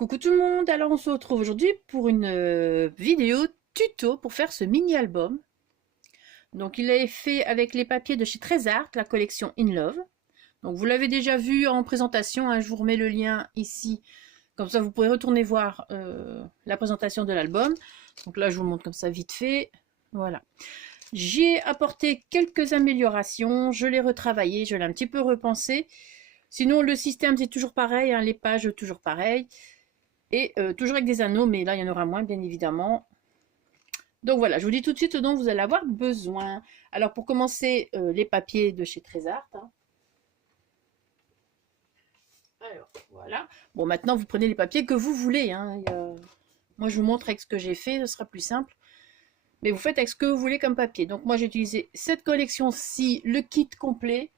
Coucou tout le monde, alors on se retrouve aujourd'hui pour une vidéo tuto pour faire ce mini album. Donc il est fait avec les papiers de chez Trésart, la collection In Love. Donc vous l'avez déjà vu en présentation, hein, je vous remets le lien ici, comme ça vous pourrez retourner voir la présentation de l'album. Donc là je vous montre comme ça vite fait, voilà. J'ai apporté quelques améliorations, je l'ai retravaillé, je l'ai un petit peu repensé. Sinon le système c'est toujours pareil, hein, les pages toujours pareil. Et toujours avec des anneaux, mais là il y en aura moins bien évidemment. Donc voilà, je vous dis tout de suite ce dont vous allez avoir besoin. Alors pour commencer, les papiers de chez Trésart. Hein. Alors voilà. Bon, maintenant vous prenez les papiers que vous voulez. Hein. Moi je vous montre avec ce que j'ai fait, ce sera plus simple. Mais vous faites avec ce que vous voulez comme papier. Donc moi j'ai utilisé cette collection-ci, le kit complet.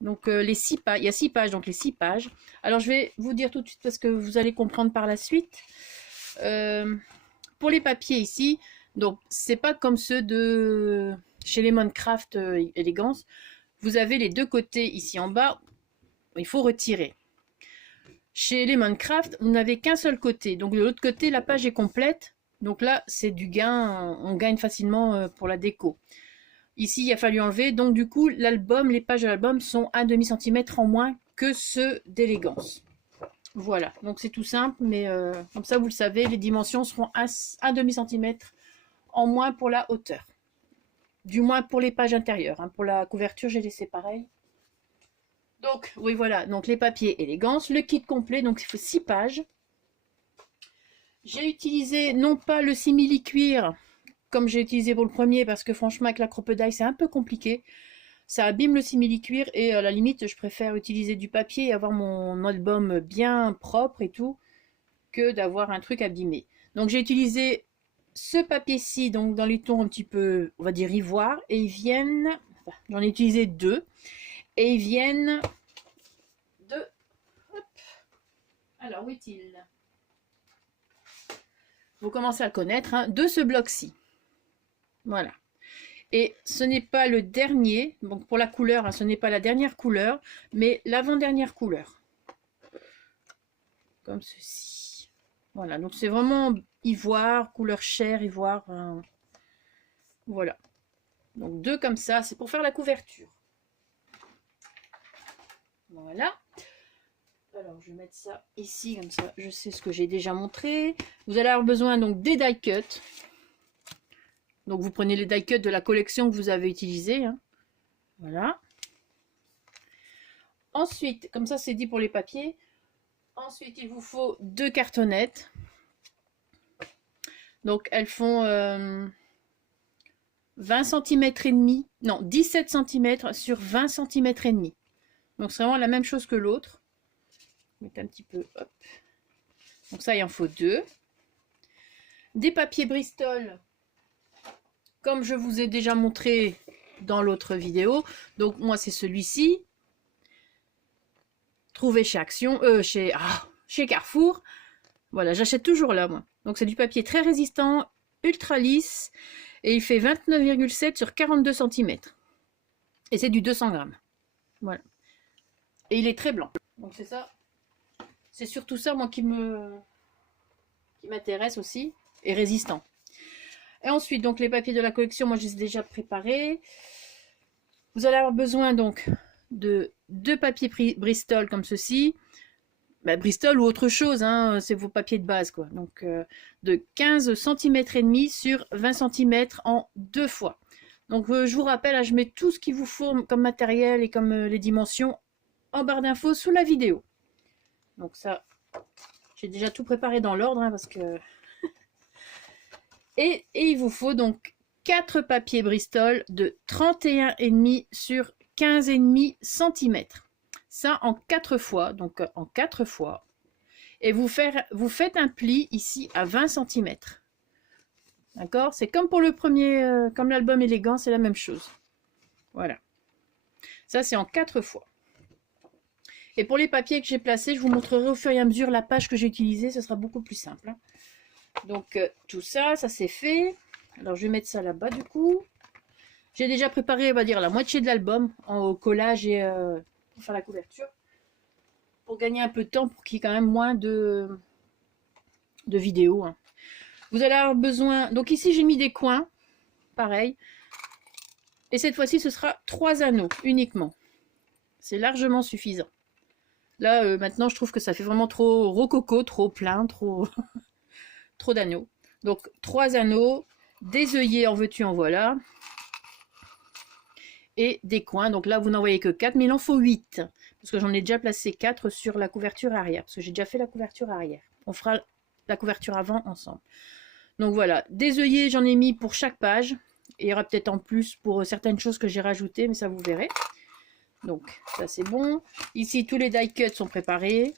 Donc les 6 pages, il y a 6 pages, donc les 6 pages. Alors je vais vous dire tout de suite parce que vous allez comprendre par la suite. Pour les papiers ici, donc c'est pas comme ceux de chez Lemoncraft Elegance. Vous avez les deux côtés ici en bas, il faut retirer. Chez Lemoncraft, vous n'avez qu'un seul côté. Donc de l'autre côté, la page est complète. Donc là, c'est du gain, on gagne facilement pour la déco. Ici, il a fallu enlever. Donc, du coup, l'album, les pages de l'album sont 1,5 cm en moins que ceux d'Élégance. Voilà. Donc, c'est tout simple, mais comme ça, vous le savez, les dimensions seront 1,5 cm en moins pour la hauteur. Du moins pour les pages intérieures. Hein. Pour la couverture, j'ai laissé pareil. Donc, oui, voilà. Donc, les papiers Élégance. Le kit complet, donc, il faut 6 pages. J'ai utilisé non pas le simili-cuir comme j'ai utilisé pour le premier, parce que franchement avec la crocodile c'est un peu compliqué, ça abîme le simili-cuir et à la limite je préfère utiliser du papier et avoir mon album bien propre et tout, que d'avoir un truc abîmé. Donc j'ai utilisé ce papier-ci, donc dans les tons un petit peu, on va dire ivoire, et ils viennent, enfin, j'en ai utilisé 2, et ils viennent de, hop, alors où est-il? Vous commencez à le connaître, hein, de ce bloc-ci. Voilà. Et ce n'est pas le dernier, donc pour la couleur, hein, ce n'est pas la dernière couleur, mais l'avant-dernière couleur. Comme ceci. Voilà, donc c'est vraiment ivoire, couleur chair, ivoire. Hein. Voilà. Donc 2 comme ça, c'est pour faire la couverture. Voilà. Alors je vais mettre ça ici, comme ça je sais ce que j'ai déjà montré. Vous allez avoir besoin donc des die cuts. Donc vous prenez les die cuts de la collection que vous avez utilisée. Hein. Voilà. Ensuite, comme ça c'est dit pour les papiers. Ensuite, il vous faut 2 cartonnettes. Donc elles font 20 cm et demi. Non, 17 cm sur 20 cm et demi. Donc c'est vraiment la même chose que l'autre. Mettre un petit peu. Hop. Donc ça, il en faut 2. Des papiers Bristol. Comme je vous ai déjà montré dans l'autre vidéo. Donc moi c'est celui-ci. Trouvé chez Action, chez Carrefour. Voilà, j'achète toujours là moi. Donc c'est du papier très résistant, ultra lisse. Et il fait 29,7 sur 42 cm. Et c'est du 200 grammes. Voilà. Et il est très blanc. Donc c'est ça. C'est surtout ça moi qui m'intéresse aussi. Et résistant. Et ensuite, donc les papiers de la collection, moi je les ai déjà préparés. Vous allez avoir besoin donc de 2 papiers Bristol comme ceci. Bah, Bristol ou autre chose, hein, c'est vos papiers de base quoi. Donc de 15 cm et demi sur 20 cm en 2 fois. Donc je vous rappelle, je mets tout ce qu'il vous faut comme matériel et comme les dimensions en barre d'infos sous la vidéo. Donc ça, j'ai déjà tout préparé dans l'ordre hein, parce que et il vous faut donc 4 papiers Bristol de 31,5 sur 15,5 cm. Ça en 4 fois, donc en 4 fois. Et vous faites un pli ici à 20 cm. D'accord? C'est comme pour le premier, comme l'album élégant, c'est la même chose. Voilà. Ça, c'est en 4 fois. Et pour les papiers que j'ai placés, je vous montrerai au fur et à mesure la page que j'ai utilisée. Ce sera beaucoup plus simple. Hein. Donc, tout ça, ça c'est fait. Alors, je vais mettre ça là-bas, du coup. J'ai déjà préparé, on va dire, la moitié de l'album au collage et pour faire la couverture. Pour gagner un peu de temps, pour qu'il y ait quand même moins de de vidéo. Hein. Vous allez avoir besoin... Donc ici, j'ai mis des coins. Pareil. Et cette fois-ci, ce sera 3 anneaux uniquement. C'est largement suffisant. Là, maintenant, je trouve que ça fait vraiment trop rococo, trop plein, trop, trop d'anneaux. Donc, 3 anneaux, des œillets en veux-tu, en voilà. Et des coins. Donc là, vous n'en voyez que 4, mais il en faut 8. Parce que j'en ai déjà placé 4 sur la couverture arrière. Parce que j'ai déjà fait la couverture arrière. On fera la couverture avant ensemble. Donc voilà, des œillets, j'en ai mis pour chaque page. Et il y aura peut-être en plus pour certaines choses que j'ai rajoutées, mais ça vous verrez. Donc ça c'est bon. Ici, tous les die cuts sont préparés.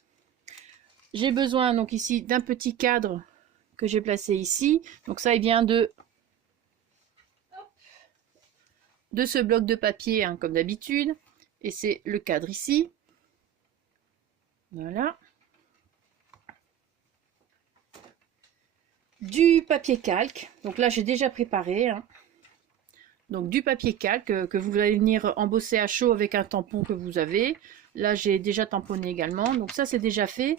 J'ai besoin donc ici d'un petit cadre que j'ai placé ici. Donc ça, il vient de ce bloc de papier, hein, comme d'habitude. Et c'est le cadre ici. Voilà. Du papier calque. Donc là, j'ai déjà préparé. Hein. Donc du papier calque que vous allez venir embosser à chaud avec un tampon que vous avez. Là, j'ai déjà tamponné également. Donc ça, c'est déjà fait.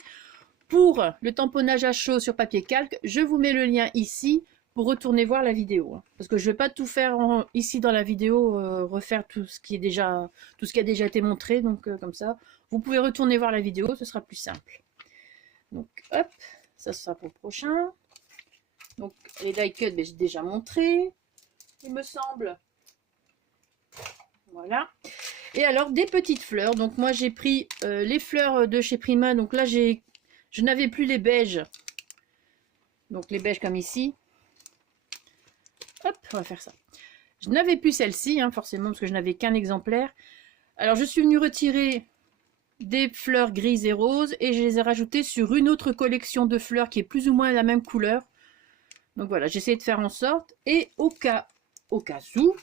Pour le tamponnage à chaud sur papier calque, je vous mets le lien ici pour retourner voir la vidéo. Hein. Parce que je ne vais pas tout faire ici dans la vidéo, refaire tout ce qui a déjà été montré. Donc comme ça, vous pouvez retourner voir la vidéo, ce sera plus simple. Donc hop, ça sera pour le prochain. Donc les die cuts, ben, j'ai déjà montré, il me semble. Voilà. Et alors des petites fleurs. Donc moi j'ai pris les fleurs de chez Prima. Donc là je n'avais plus les beiges. Donc les beiges comme ici. Hop, on va faire ça. Je n'avais plus celle-ci, hein, forcément, parce que je n'avais qu'un exemplaire. Alors je suis venue retirer des fleurs grises et roses et je les ai rajoutées sur une autre collection de fleurs qui est plus ou moins la même couleur. Donc voilà, j'ai essayé de faire en sorte. Et au cas où,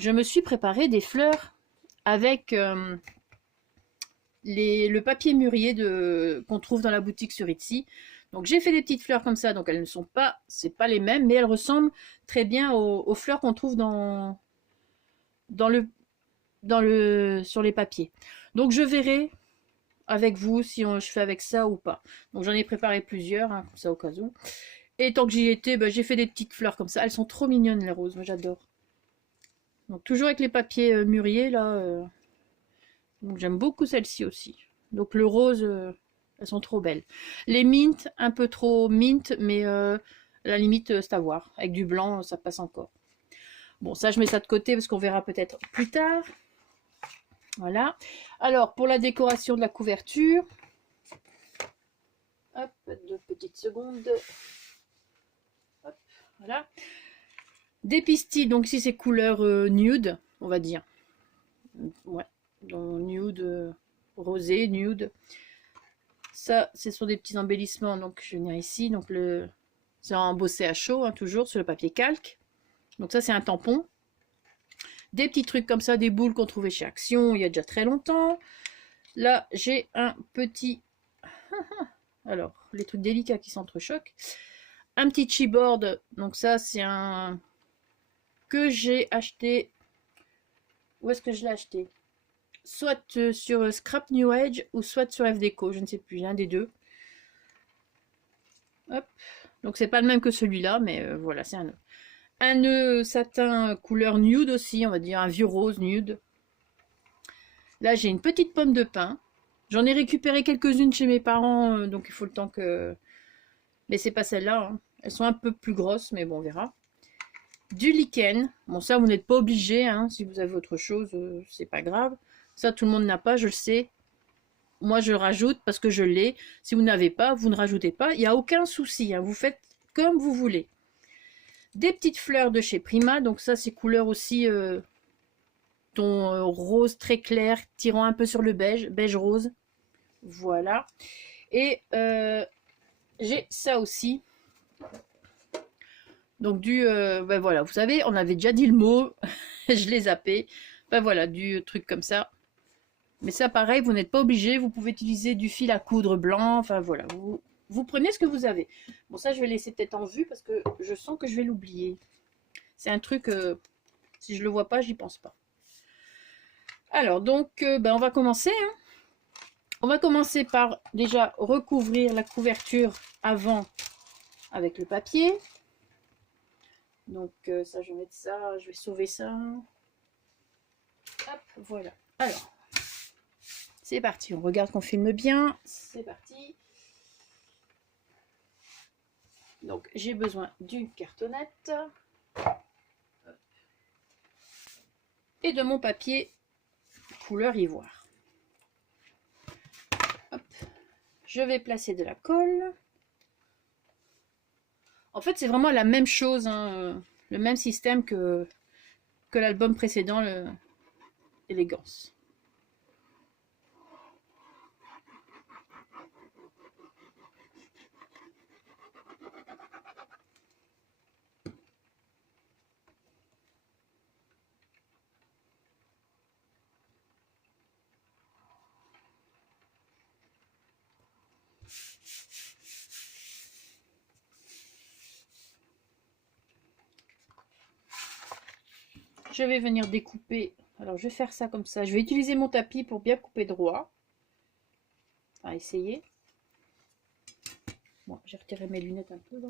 je me suis préparé des fleurs avec le papier mûrier qu'on trouve dans la boutique sur Etsy. Donc j'ai fait des petites fleurs comme ça, donc elles ne sont pas, c'est pas les mêmes, mais elles ressemblent très bien aux fleurs qu'on trouve sur les papiers. Donc je verrai avec vous si je fais avec ça ou pas. Donc j'en ai préparé plusieurs, hein, comme ça au cas où. Et tant que j'y étais, bah, j'ai fait des petites fleurs comme ça. Elles sont trop mignonnes les roses, moi j'adore. Donc toujours avec les papiers mûriers là. Donc j'aime beaucoup celle-ci aussi. Donc le rose, elles sont trop belles. Les mint, un peu trop mint, mais à la limite c'est à voir. Avec du blanc, ça passe encore. Bon, ça je mets ça de côté parce qu'on verra peut-être plus tard. Voilà. Alors pour la décoration de la couverture. Hop, 2 petites secondes. Hop, voilà. Des pistilles, donc ici c'est couleur nude, on va dire. Ouais, donc nude, rosé, nude. Ça, ce sont des petits embellissements, donc je viens ici. Donc c'est embossé à chaud, hein, toujours sur le papier calque. Donc ça c'est un tampon. Des petits trucs comme ça, des boules qu'on trouvait chez Action il y a déjà très longtemps. Là j'ai un petit... Alors, les trucs délicats qui s'entrechoquent. Un petit chipboard, donc ça c'est un... que j'ai acheté. Où est-ce que je l'ai acheté? Soit sur Scrap New Age ou soit sur FDeco, je ne sais plus, un des deux. Hop. Donc c'est pas le même que celui-là, mais voilà, c'est un nœud. Un nœud satin couleur nude aussi, on va dire un vieux rose nude. Là j'ai une petite pomme de pin. J'en ai récupéré quelques-unes chez mes parents, donc il faut le temps que... Mais c'est pas celle-là, hein. Elles sont un peu plus grosses, mais bon, on verra. Du lichen. Bon, ça, vous n'êtes pas obligé, hein. Si vous avez autre chose, c'est pas grave. Ça, tout le monde n'a pas, je le sais. Moi, je rajoute parce que je l'ai. Si vous n'avez pas, vous ne rajoutez pas. Il n'y a aucun souci, hein. Vous faites comme vous voulez. Des petites fleurs de chez Prima. Donc ça, c'est couleur aussi ton rose très clair, tirant un peu sur le beige. Beige rose. Voilà. Et j'ai ça aussi. Donc ben voilà, vous savez, on avait déjà dit le mot, je l'ai zappé. Ben voilà, du truc comme ça. Mais ça, pareil, vous n'êtes pas obligé. Vous pouvez utiliser du fil à coudre blanc. Enfin voilà, vous prenez ce que vous avez. Bon, ça, je vais laisser peut-être en vue parce que je sens que je vais l'oublier. C'est un truc, si je le vois pas, j'y pense pas. Alors, donc, ben, on va commencer. Hein. On va commencer par déjà recouvrir la couverture avant avec le papier. Donc ça, je vais mettre ça, je vais sauver ça. Hop, voilà. Alors, c'est parti. On regarde qu'on filme bien. C'est parti. Donc, j'ai besoin d'une cartonnette. Et de mon papier couleur ivoire. Hop. Je vais placer de la colle. En fait, c'est vraiment la même chose, hein, le même système que l'album précédent, Élégance. Je vais venir découper. Alors, je vais faire ça comme ça. Je vais utiliser mon tapis pour bien couper droit. On va essayer. Bon, j'ai retiré mes lunettes un peu là.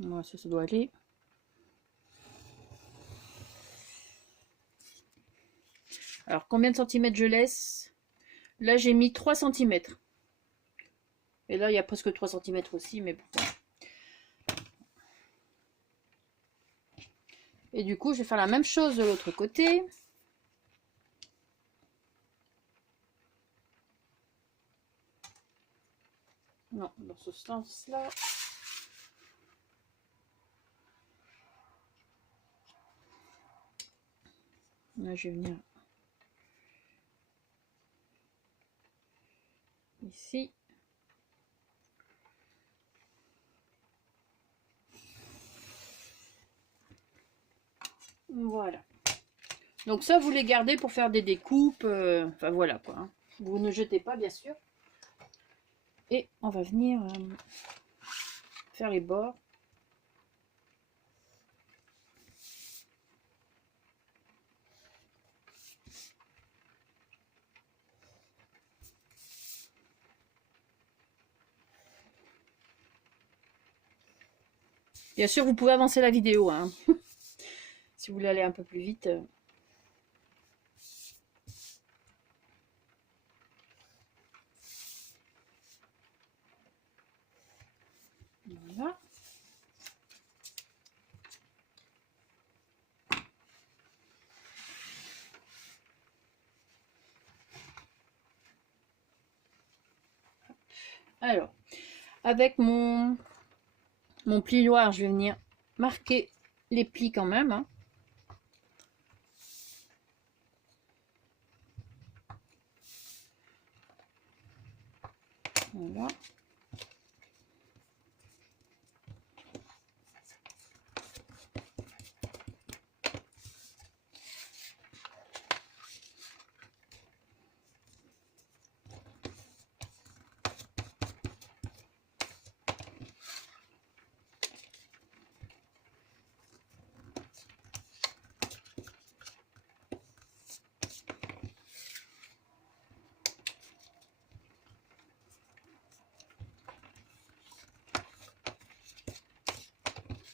Moi, ça doit aller. Alors, combien de centimètres je laisse? Là, j'ai mis 3 centimètres. Et là, il y a presque 3 centimètres aussi, mais bon. Et du coup, je vais faire la même chose de l'autre côté. Non, dans ce sens-là. Là, je vais venir ici. Voilà. Donc ça, vous les gardez pour faire des découpes. Enfin, voilà quoi. Hein. Vous ne jetez pas, bien sûr. Et on va venir faire les bords. Bien sûr, vous pouvez avancer la vidéo. Hein. Si vous voulez aller un peu plus vite. Voilà. Alors, avec mon plioir, je vais venir marquer les plis quand même. Hein. Voilà.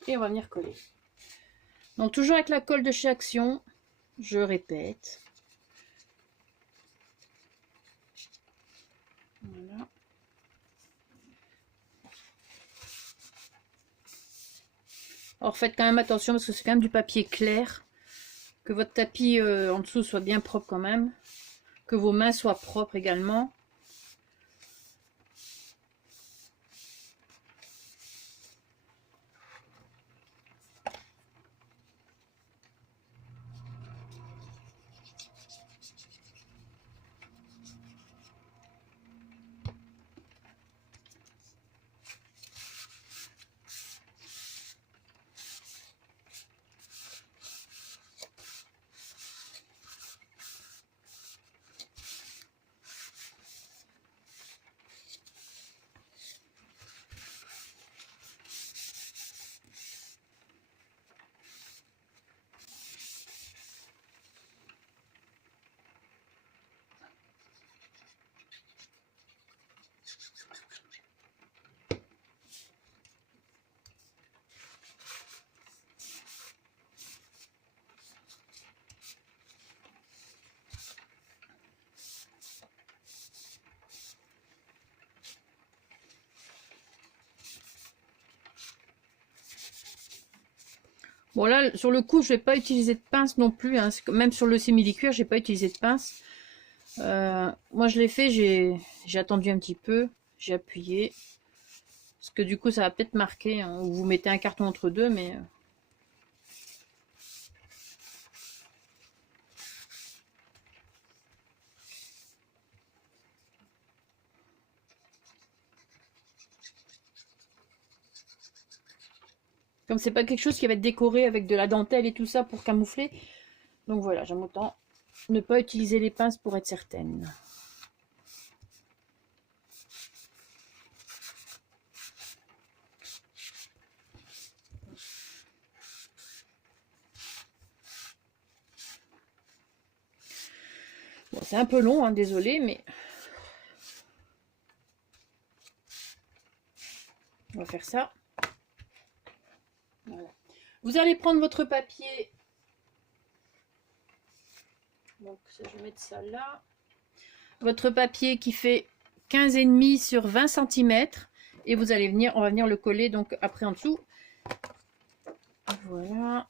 Et on va venir coller. Donc toujours avec la colle de chez Action, je répète. Voilà. Alors faites quand même attention parce que c'est quand même du papier clair. Que votre tapis en dessous soit bien propre quand même. Que vos mains soient propres également. Bon là, sur le coup, je vais pas utiliser de pince non plus. Hein. Même sur le simili-cuir, j'ai pas utilisé de pince. Moi, je l'ai fait, j'ai attendu un petit peu, j'ai appuyé. Parce que du coup, ça va peut-être marquer. Hein, ou vous mettez un carton entre deux, mais... Comme c'est pas quelque chose qui va être décoré avec de la dentelle et tout ça pour camoufler. Donc voilà, j'aime autant ne pas utiliser les pinces pour être certaine. Bon, c'est un peu long, hein, désolé, mais on va faire ça. Voilà. Vous allez prendre votre papier. Donc ça, je vais mettre ça là. Votre papier qui fait 15,5 sur 20 cm. Et vous allez venir, on va venir le coller donc après en dessous. Voilà.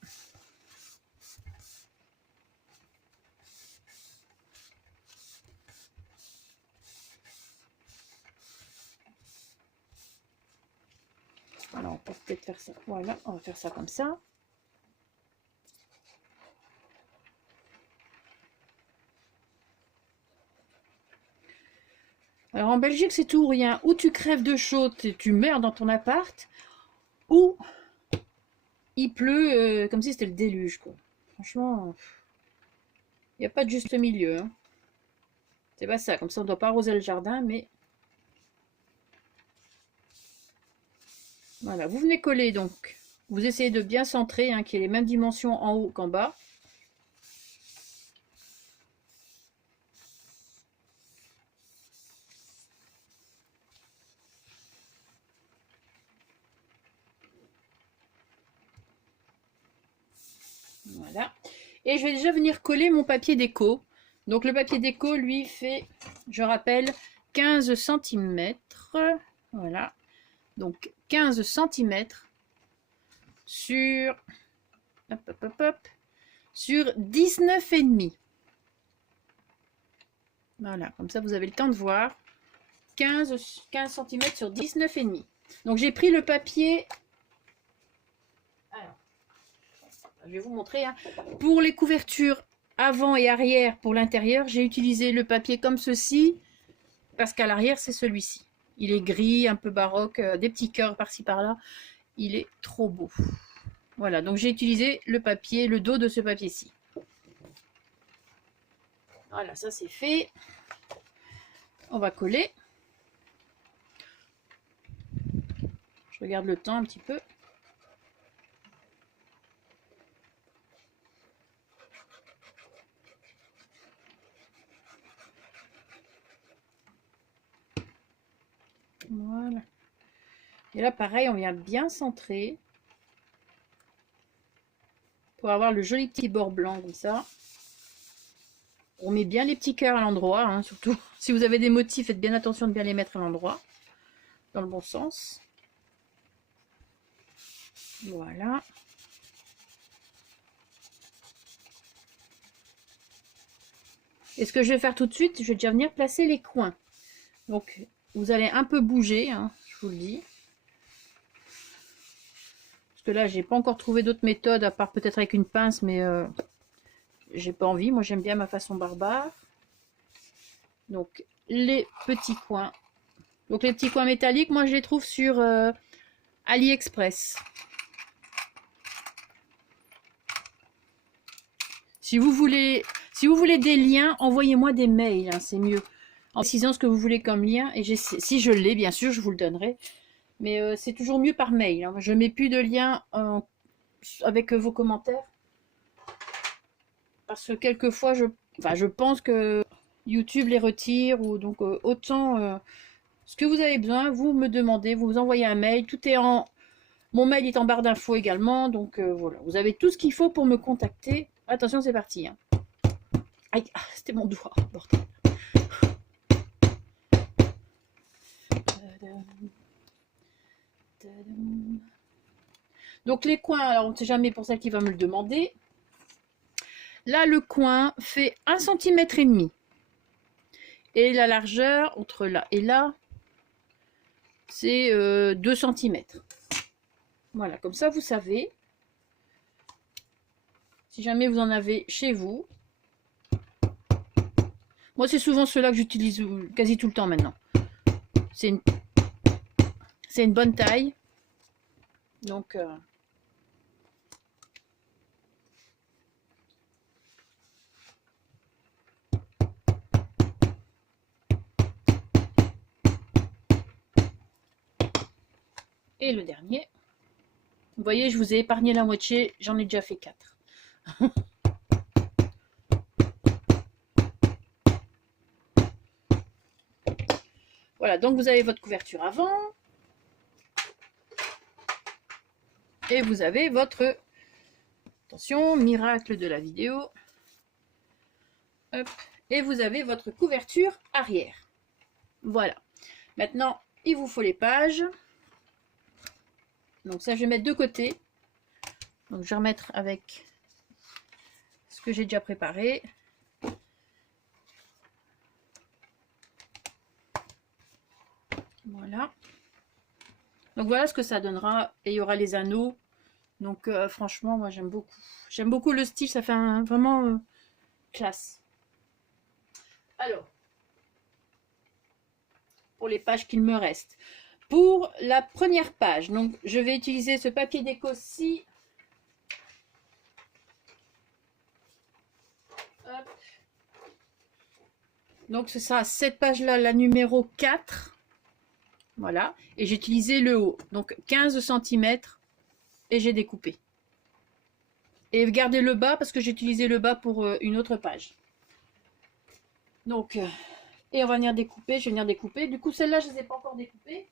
Alors on peut peut-être faire ça. Voilà, on va faire ça comme ça. Alors en Belgique, c'est tout ou rien. Ou tu crèves de chaud et tu meurs dans ton appart, ou il pleut comme si c'était le déluge, quoi. Franchement, il n'y a pas de juste milieu. Hein. C'est pas ça, comme ça on ne doit pas arroser le jardin, mais... Voilà, vous venez coller donc. Vous essayez de bien centrer, hein, qu'il y ait les mêmes dimensions en haut qu'en bas. Voilà. Et je vais déjà venir coller mon papier déco. Donc le papier déco, lui, fait, je rappelle, 15 cm. Voilà. Donc 15 cm sur, sur 19,5. Voilà, comme ça vous avez le temps de voir. 15 cm sur 19,5. Donc j'ai pris le papier. Alors, je vais vous montrer. Hein. Pour les couvertures avant et arrière pour l'intérieur, j'ai utilisé le papier comme ceci. Parce qu'à l'arrière, c'est celui-ci. Il est gris, un peu baroque, des petits cœurs par-ci par-là. Il est trop beau. Voilà, donc j'ai utilisé le papier, le dos de ce papier-ci. Voilà, ça c'est fait. On va coller. Je regarde le temps un petit peu. Voilà. Et là, pareil, on vient bien centrer. Pour avoir le joli petit bord blanc comme ça. On met bien les petits cœurs à l'endroit, hein, surtout si vous avez des motifs, faites bien attention de bien les mettre à l'endroit, dans le bon sens. Voilà. Et ce que je vais faire tout de suite, je vais déjà venir placer les coins. Donc, vous allez un peu bouger, hein, je vous le dis. Parce que là, j'ai pas encore trouvé d'autres méthodes, à part peut-être avec une pince, mais j'ai pas envie. Moi, j'aime bien ma façon barbare. Donc, les petits coins. Donc, les petits coins métalliques, moi, je les trouve sur AliExpress. Si vous voulez des liens, envoyez-moi des mails, hein, c'est mieux. En précisant ce que vous voulez comme lien. Et si je l'ai, bien sûr, je vous le donnerai. Mais c'est toujours mieux par mail. Hein. Je ne mets plus de lien avec vos commentaires. Parce que quelquefois, je pense que YouTube les retire. Ou donc autant ce que vous avez besoin, vous me demandez, vous envoyez un mail. Tout est en... Mon mail est en barre d'infos également. Donc voilà, vous avez tout ce qu'il faut pour me contacter. Attention, c'est parti. Hein. Aïe, c'était mon doigt, bordel. Donc les coins, alors on ne sait jamais pour celle qui va me le demander. Là, le coin fait 1,5 cm. Et la largeur, entre là et là, c'est 2 cm. Voilà, comme ça, vous savez. Si jamais vous en avez chez vous. Moi, c'est souvent ceux-là que j'utilise quasi tout le temps maintenant. C'est une bonne taille. Donc... Et le dernier. Vous voyez, je vous ai épargné la moitié. J'en ai déjà fait 4. Voilà, donc vous avez votre couverture avant. Et vous avez votre... Attention, miracle de la vidéo. Hop. Et vous avez votre couverture arrière. Voilà. Maintenant, il vous faut les pages. Donc ça, je vais mettre de côté. Donc je vais remettre avec ce que j'ai déjà préparé. Voilà. Donc voilà ce que ça donnera. Et il y aura les anneaux. Donc franchement, moi j'aime beaucoup. J'aime beaucoup le style, ça fait vraiment classe. Alors, pour les pages qu'il me reste. Pour la première page, donc je vais utiliser ce papier déco-ci. Donc ce sera cette page-là, la numéro 4. Voilà. Et j'ai utilisé le haut. Donc 15 cm. Et j'ai découpé. Et gardez le bas parce que j'ai utilisé le bas pour une autre page. Donc, et on va venir découper. Je vais venir découper. Du coup, celle-là, je ne les ai pas encore découpées.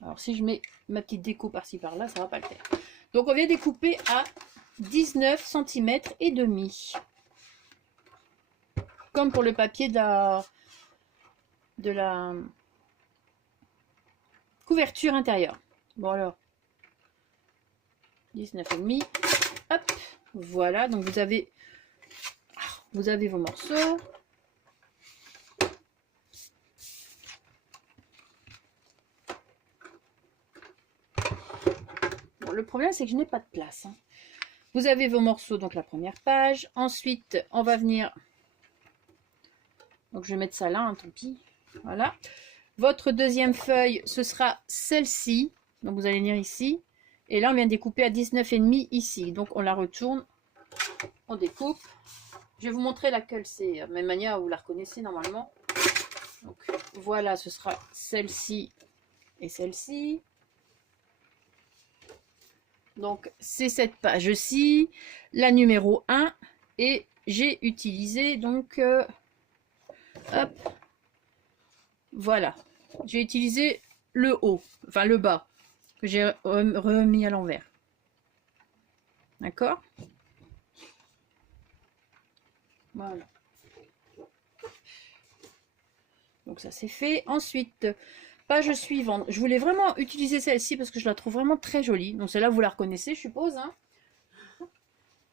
Alors, si je mets ma petite déco par-ci par-là, ça ne va pas le faire. Donc, on vient découper à 19 cm et demi. Comme pour le papier de la couverture intérieure. Bon alors, 19,5. Hop, voilà. Donc vous avez vos morceaux. Bon, le problème c'est que je n'ai pas de place. Vous avez vos morceaux, donc la première page. Ensuite, on va venir... Donc je vais mettre ça là, hein, tant pis. Voilà. Votre deuxième feuille, ce sera celle-ci. Donc vous allez venir ici. Et là, on vient découper à 19,5 ici. Donc on la retourne. On découpe. Je vais vous montrer laquelle c'est. De la même manière, vous la reconnaissez normalement. Donc voilà, ce sera celle-ci et celle-ci. Donc c'est cette page-ci. La numéro 1. Et j'ai utilisé donc... hop. Voilà. J'ai utilisé le haut, enfin le bas, que j'ai remis à l'envers. D'accord? Voilà. Donc ça c'est fait. Ensuite, page suivante. Je voulais vraiment utiliser celle-ci parce que je la trouve vraiment très jolie. Donc celle-là, vous la reconnaissez, je suppose. Hein.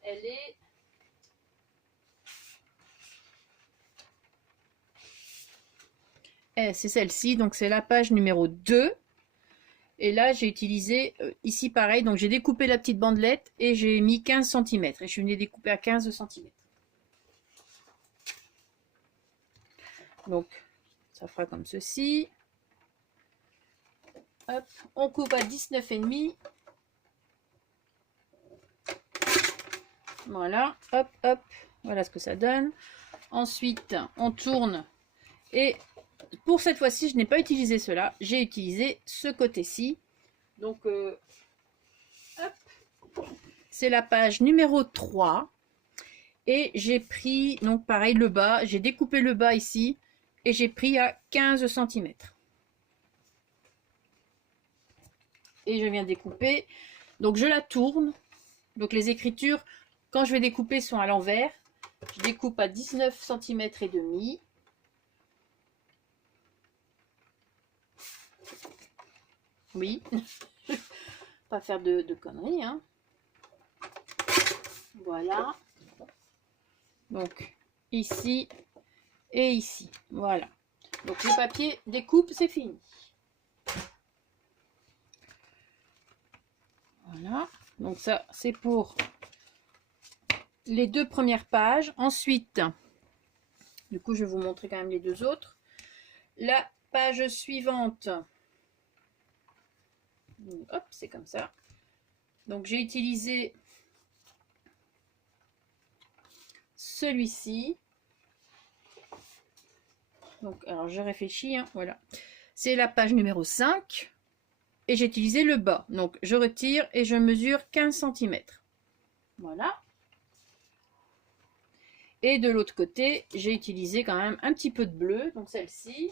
Elle est... c'est celle-ci, donc c'est la page numéro 2. Et là, j'ai utilisé ici pareil, donc j'ai découpé la petite bandelette et j'ai mis 15 cm. Et je suis venue découper à 15 cm. Donc, ça fera comme ceci. Hop, on coupe à 19,5. Voilà, hop, hop. Voilà ce que ça donne. Ensuite, on tourne et... Pour cette fois-ci, je n'ai pas utilisé cela. J'ai utilisé ce côté-ci. Donc, c'est la page numéro 3. Et j'ai pris, donc pareil, le bas. J'ai découpé le bas ici. Et j'ai pris à 15 cm. Et je viens découper. Donc, je la tourne. Donc, les écritures, quand je vais découper, sont à l'envers. Je découpe à 19 cm et demi. Oui. Pas faire de conneries, hein. Voilà. Donc, ici et ici. Voilà. Donc, le papier découpe, c'est fini. Voilà. Donc, ça, c'est pour les 2 premières pages. Ensuite, du coup, je vais vous montrer quand même les 2 autres. La page suivante. Hop, c'est comme ça. Donc, j'ai utilisé celui-ci. Donc, alors, je réfléchis, hein, voilà. C'est la page numéro 5. Et j'ai utilisé le bas. Donc, je retire et je mesure 15 cm. Voilà. Et de l'autre côté, j'ai utilisé quand même un petit peu de bleu. Donc, celle-ci.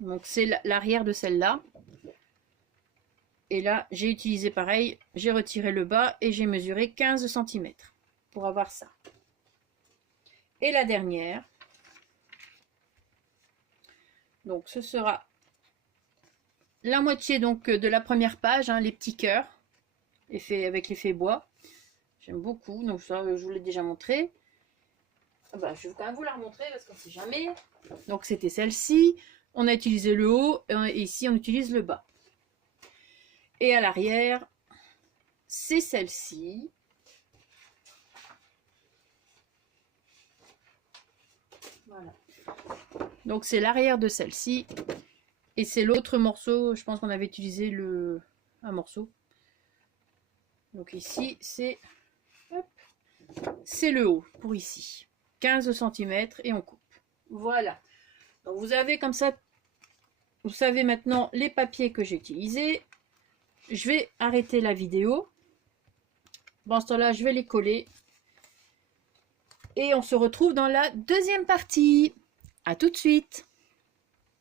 Donc, c'est l'arrière de celle-là. Et là, j'ai utilisé pareil. J'ai retiré le bas et j'ai mesuré 15 cm pour avoir ça. Et la dernière. Donc, ce sera la moitié donc de la première page, hein, les petits cœurs, avec l'effet bois. J'aime beaucoup, donc ça, je vous l'ai déjà montré. Ah bah, je vais quand même vous la remontrer parce qu'on ne sait jamais. Donc, c'était celle-ci. On a utilisé le haut et ici, on utilise le bas. Et à l'arrière, c'est celle-ci. Voilà. Donc, c'est l'arrière de celle-ci. Et c'est l'autre morceau. Je pense qu'on avait utilisé un morceau. Donc, ici, c'est le haut pour ici. 15 cm et on coupe. Voilà. Donc, vous avez comme ça, vous savez maintenant les papiers que j'ai utilisés. Je vais arrêter la vidéo. Dans ce temps-là, je vais les coller. Et on se retrouve dans la deuxième partie. À tout de suite.